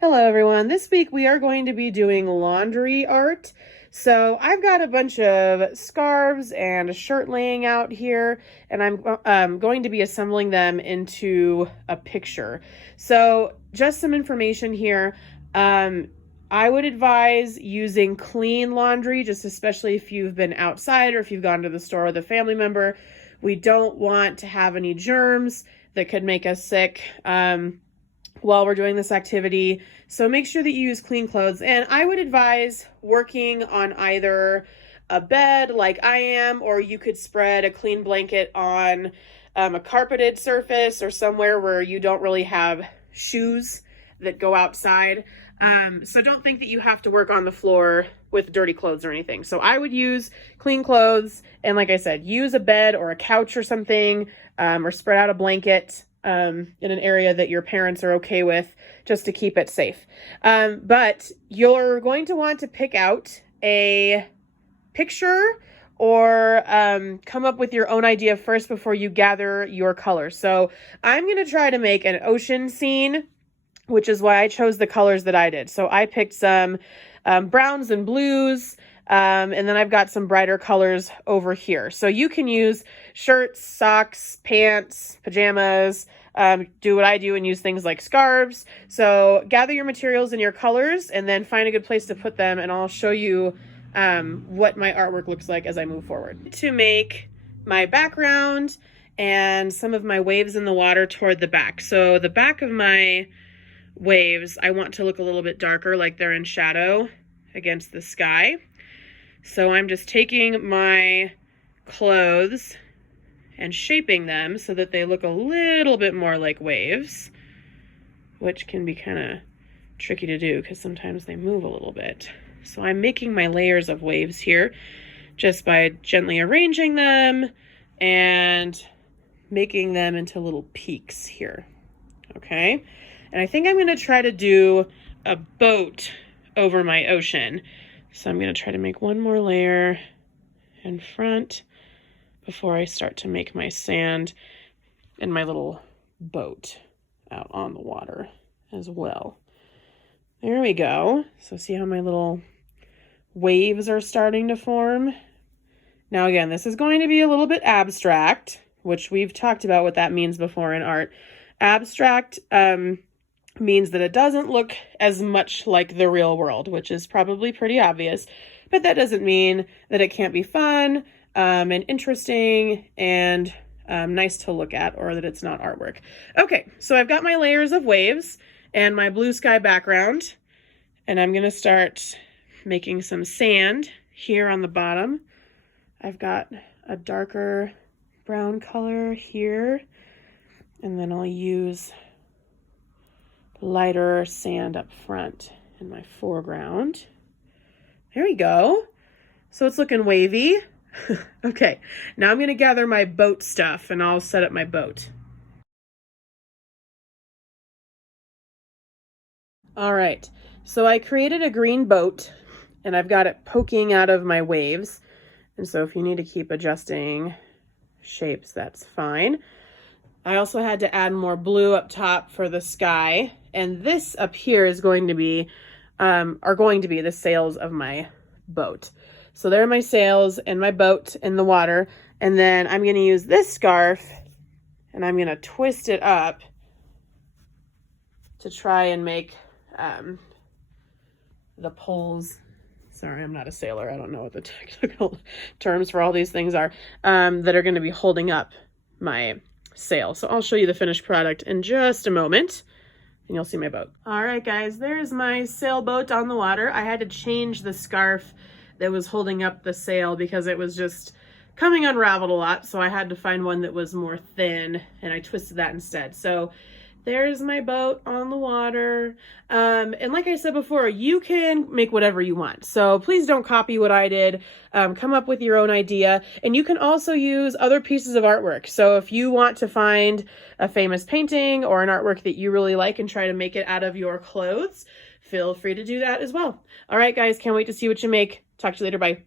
Hello everyone. This week we are going to be doing laundry art. So I've got a bunch of scarves and a shirt laying out here, and I'm going to be assembling them into a picture. So just some information here. I would advise using clean laundry, just especially if you've been outside or if you've gone to the store with a family member. We don't want to have any germs that could make us sick. While we're doing this activity. So make sure that you use clean clothes. And I would advise working on either a bed like I am, or you could spread a clean blanket on a carpeted surface or somewhere where you don't really have shoes that go outside. So don't think that you have to work on the floor with dirty clothes or anything. So I would use clean clothes. And like I said, use a bed or a couch or something, or spread out a blanket in an area that your parents are okay with, just to keep it safe. But you're going to want to pick out a picture or come up with your own idea first before you gather your colors. So I'm going to try to make an ocean scene, which is why I chose the colors that I did. So I picked some browns and blues, and then I've got some brighter colors over here. So you can use shirts, socks, pants, pajamas, do what I do and use things like scarves. So gather your materials and your colors and then find a good place to put them, and I'll show you what my artwork looks like as I move forward. To make my background and some of my waves in the water toward the back. So the back of my waves, I want to look a little bit darker, like they're in shadow against the sky. So I'm just taking my clothes and shaping them so that they look a little bit more like waves, which can be kind of tricky to do because sometimes they move a little bit. So I'm making my layers of waves here just by gently arranging them and making them into little peaks here. Okay. And I think I'm going to try to do a boat over my ocean. So I'm going to try to make one more layer in front before I start to make my sand and my little boat out on the water as well. There we go. So see how my little waves are starting to form? Now again, this is going to be a little bit abstract, which we've talked about what that means before in art. Abstract means that it doesn't look as much like the real world, which is probably pretty obvious, but that doesn't mean that it can't be fun and interesting and nice to look at, or that it's not artwork. Okay, so I've got my layers of waves and my blue sky background, and I'm going to start making some sand here on the bottom. I've got a darker brown color here, and then I'll use lighter sand up front in my foreground. There we go. So it's looking wavy. Okay, now I'm going to gather my boat stuff and I'll set up my boat. All right, so I created a green boat and I've got it poking out of my waves. And so if you need to keep adjusting shapes, that's fine. I also had to add more blue up top for the sky. And this up here is going to be, are going to be the sails of my boat. So there are my sails and my boat in the water. And then I'm going to use this scarf and I'm going to twist it up to try and make the poles. Sorry, I'm not a sailor. I don't know what the technical terms for all these things are, that are going to be holding up my sail. So I'll show you the finished product in just a moment and you'll see my boat. All right, guys, there's my sailboat on the water. I had to change the scarf that was holding up the sail because it was just coming unraveled a lot. So I had to find one that was more thin and I twisted that instead. So there's my boat on the water. And like I said before, you can make whatever you want. So please don't copy what I did. Come up with your own idea. And you can also use other pieces of artwork. So if you want to find a famous painting or an artwork that you really like and try to make it out of your clothes, feel free to do that as well. All right, guys, can't wait to see what you make. Talk to you later. Bye.